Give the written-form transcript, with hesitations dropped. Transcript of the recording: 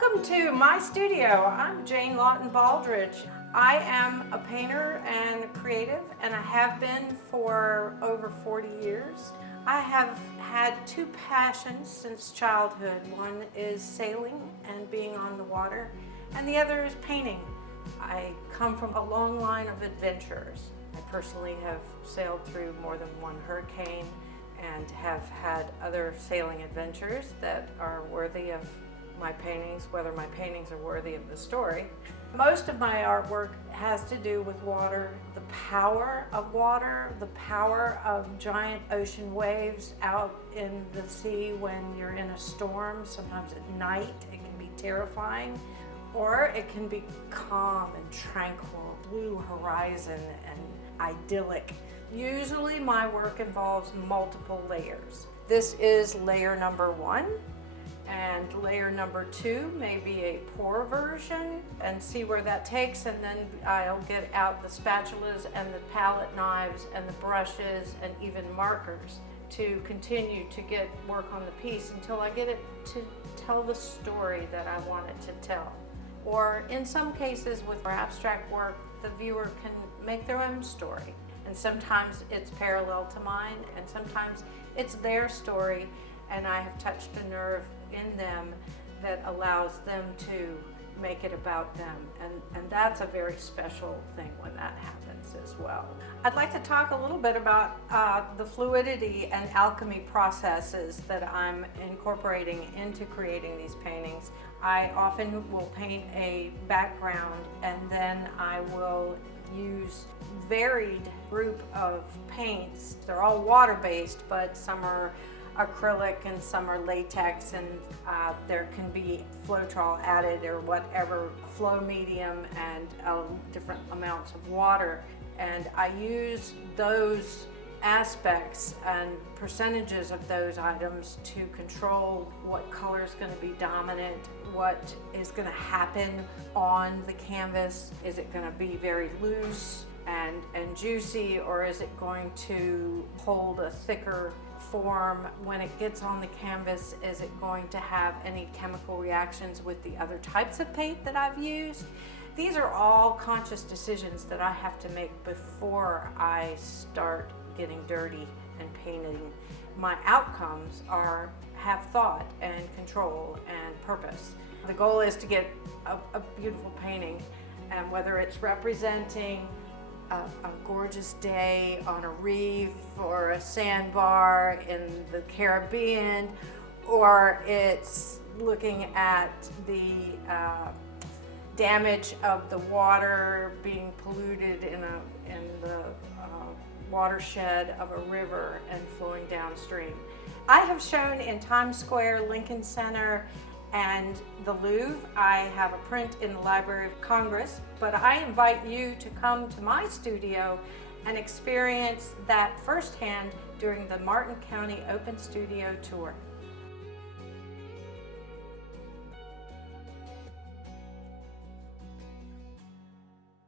Welcome to my studio. I'm Jane Lawton-Baldridge. I am a painter and a creative, and I have been for over 40 years. I have had two passions since childhood. One is sailing and being on the water, and the other is painting. I come from a long line of adventurers. I personally have sailed through more than one hurricane and have had other sailing adventures that are worthy of my paintings, whether my paintings are worthy of the story. Most of my artwork has to do with water, the power of giant ocean waves out in the sea when you're in a storm. Sometimes at night it can be terrifying, or it can be calm and tranquil, blue horizon and idyllic. Usually my work involves multiple layers. This is layer number 1. And layer number 2 may be a pour version, and see where that takes, and then I'll get out the spatulas and the palette knives and the brushes and even markers to continue to get work on the piece until I get it to tell the story that I want it to tell. Or in some cases with abstract work, the viewer can make their own story. And sometimes it's parallel to mine, and sometimes it's their story, and I have touched a nerve in them that allows them to make it about them. And that's a very special thing when that happens as well. I'd like to talk a little bit about the fluidity and alchemy processes that I'm incorporating into creating these paintings. I often will paint a background, and then I will use varied group of paints. They're all water-based, but some are acrylic and some are latex, and there can be Floetrol added or whatever flow medium, and different amounts of water. And I use those aspects and percentages of those items to control what color is going to be dominant, what is going to happen on the canvas. Is it going to be very loose and juicy, or is it going to hold a thicker form when it gets on the canvas? Is it going to have any chemical reactions with the other types of paint that I've used? These are all conscious decisions that I have to make before I start getting dirty and painting. My outcomes have thought and control and purpose. The goal is to get a beautiful painting, and whether it's representing a gorgeous day on a reef or a sandbar in the Caribbean, or it's looking at the damage of the water being polluted in the watershed of a river and flowing downstream. I have shown in Times Square, Lincoln Center, and the Louvre. I have a print in the Library of Congress, but I invite you to come to my studio and experience that firsthand during the Martin County Open Studio Tour.